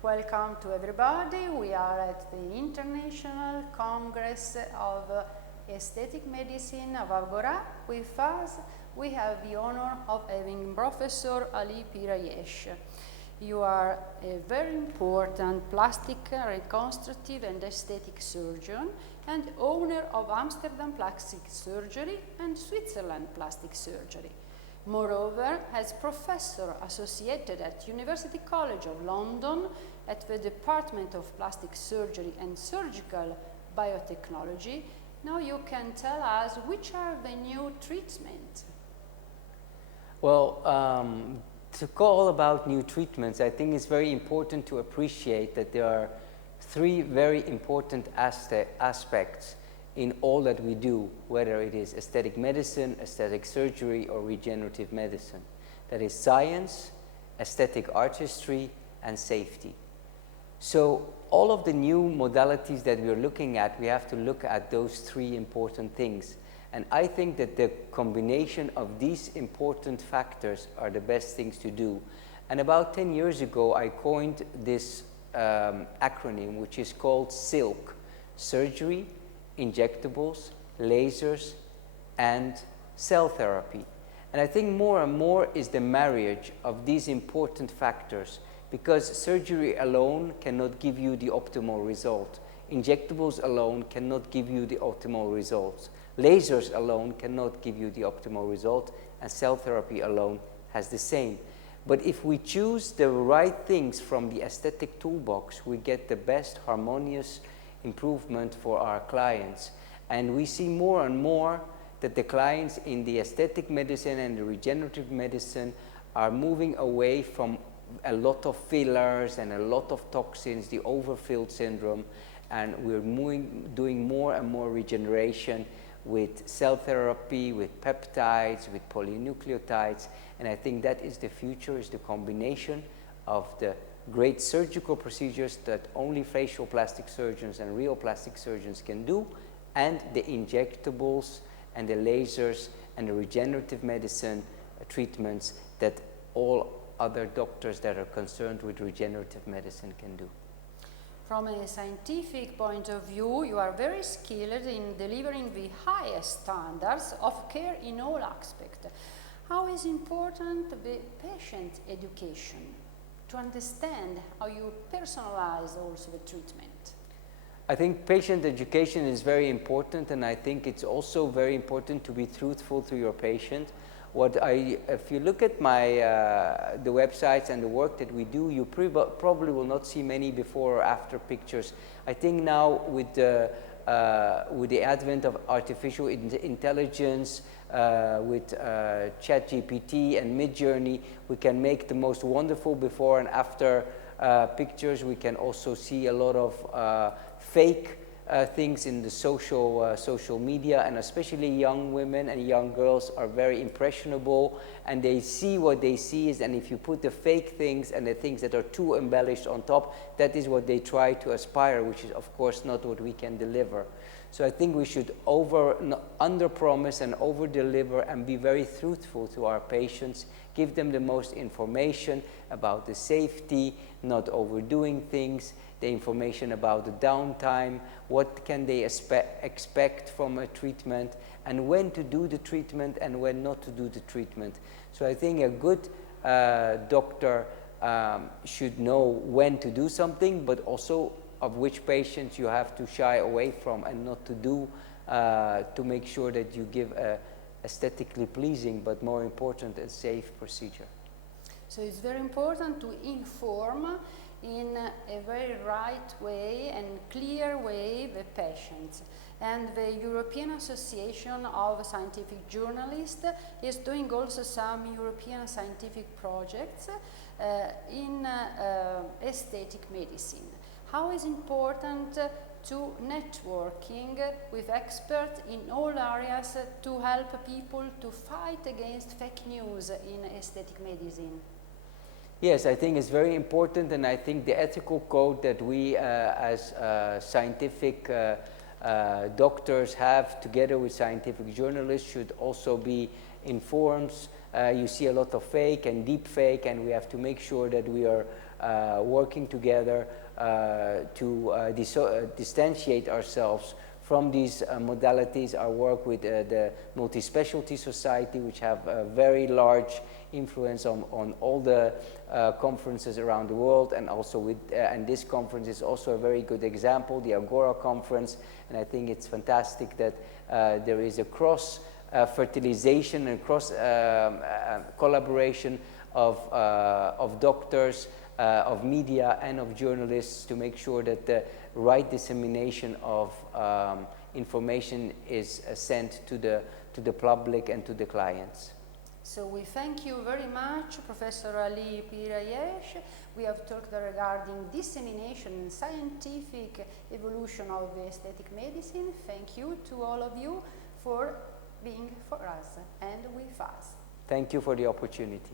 Welcome to everybody. We are at the International Congress of Aesthetic Medicine of Agorà. With us, we have the honor of having Professor Ali Pirayesh. You are a very important plastic, reconstructive and aesthetic surgeon and owner of Amsterdam Plastic Surgery and Switzerland Plastic Surgery. Moreover, as professor associated at University College of London at the Department of Plastic Surgery and Surgical Biotechnology, now you can tell us which are the new treatments. Well, to call about new treatments, I think it's very important to appreciate that there are three very important aspects in all that we do, whether it is aesthetic medicine, aesthetic surgery, or regenerative medicine. That is science, aesthetic artistry, and safety. So all of the new modalities that we're looking at, we have to look at those three important things. And I think that the combination of these important factors are the best things to do. And about 10 years ago, I coined this acronym, which is called SILK: surgery, injectables, lasers, and cell therapy. And I think more and more is the marriage of these important factors, because surgery alone cannot give you the optimal result. Injectables alone cannot give you the optimal results. Lasers alone cannot give you the optimal result, and cell therapy alone has the same. But if we choose the right things from the aesthetic toolbox, we get the best harmonious improvement for our clients. And we see more and more that the clients in the aesthetic medicine and the regenerative medicine are moving away from a lot of fillers and a lot of toxins, the overfilled syndrome, and we're doing more and more regeneration with cell therapy, with peptides, with polynucleotides. And I think that is the future, is the combination of the great surgical procedures that only facial plastic surgeons and real plastic surgeons can do, and the injectables and the lasers and the regenerative medicine treatments that all other doctors that are concerned with regenerative medicine can do. From a scientific point of view, you are very skilled in delivering the highest standards of care in all aspects. How is important the patient education to understand how you personalize also the treatment? I think patient education is very important, and I think it's also very important to be truthful to your patient. If you look at the websites and the work that we do, you probably will not see many before or after pictures. I think now with the advent of artificial intelligence, with ChatGPT and Midjourney, we can make the most wonderful before and after pictures. We can also see a lot of fake things in the social media, and especially young women and young girls are very impressionable, and they see what they see is, and if you put the fake things and the things that are too embellished on top, that is what they try to aspire, which is of course not what we can deliver. So I think we should under promise and over deliver, and be very truthful to our patients, give them the most information about the safety, not overdoing things, the information about the downtime, what can they expect from a treatment, and when to do the treatment and when not to do the treatment. So I think a good doctor should know when to do something, but also of which patients you have to shy away from and not to do, to make sure that you give a aesthetically pleasing, but more important, a safe procedure. So it's very important to inform in a very right way and clear way the patients. And the European Association of Scientific Journalists is doing also some European scientific projects in aesthetic medicine. How is important to networking with experts in all areas to help people to fight against fake news in aesthetic medicine? Yes, I think it's very important, and I think the ethical code that we as scientific doctors have, together with scientific journalists, should also be informed. You see a lot of fake and deep fake, and we have to make sure that we are working together to distantiate ourselves from these modalities. Our work with the Multi-Specialty Society, which have a very large influence on all the conferences around the world, and also with, and this conference is also a very good example, the Agorà conference, and I think it's fantastic that there is a cross fertilization and cross collaboration of doctors, of media and of journalists to make sure that the right dissemination of information is sent to the public and to the clients. So we thank you very much, Professor Ali Pirayesh. We have talked regarding dissemination and scientific evolution of aesthetic medicine. Thank you to all of you for being for us and with us. Thank you for the opportunity.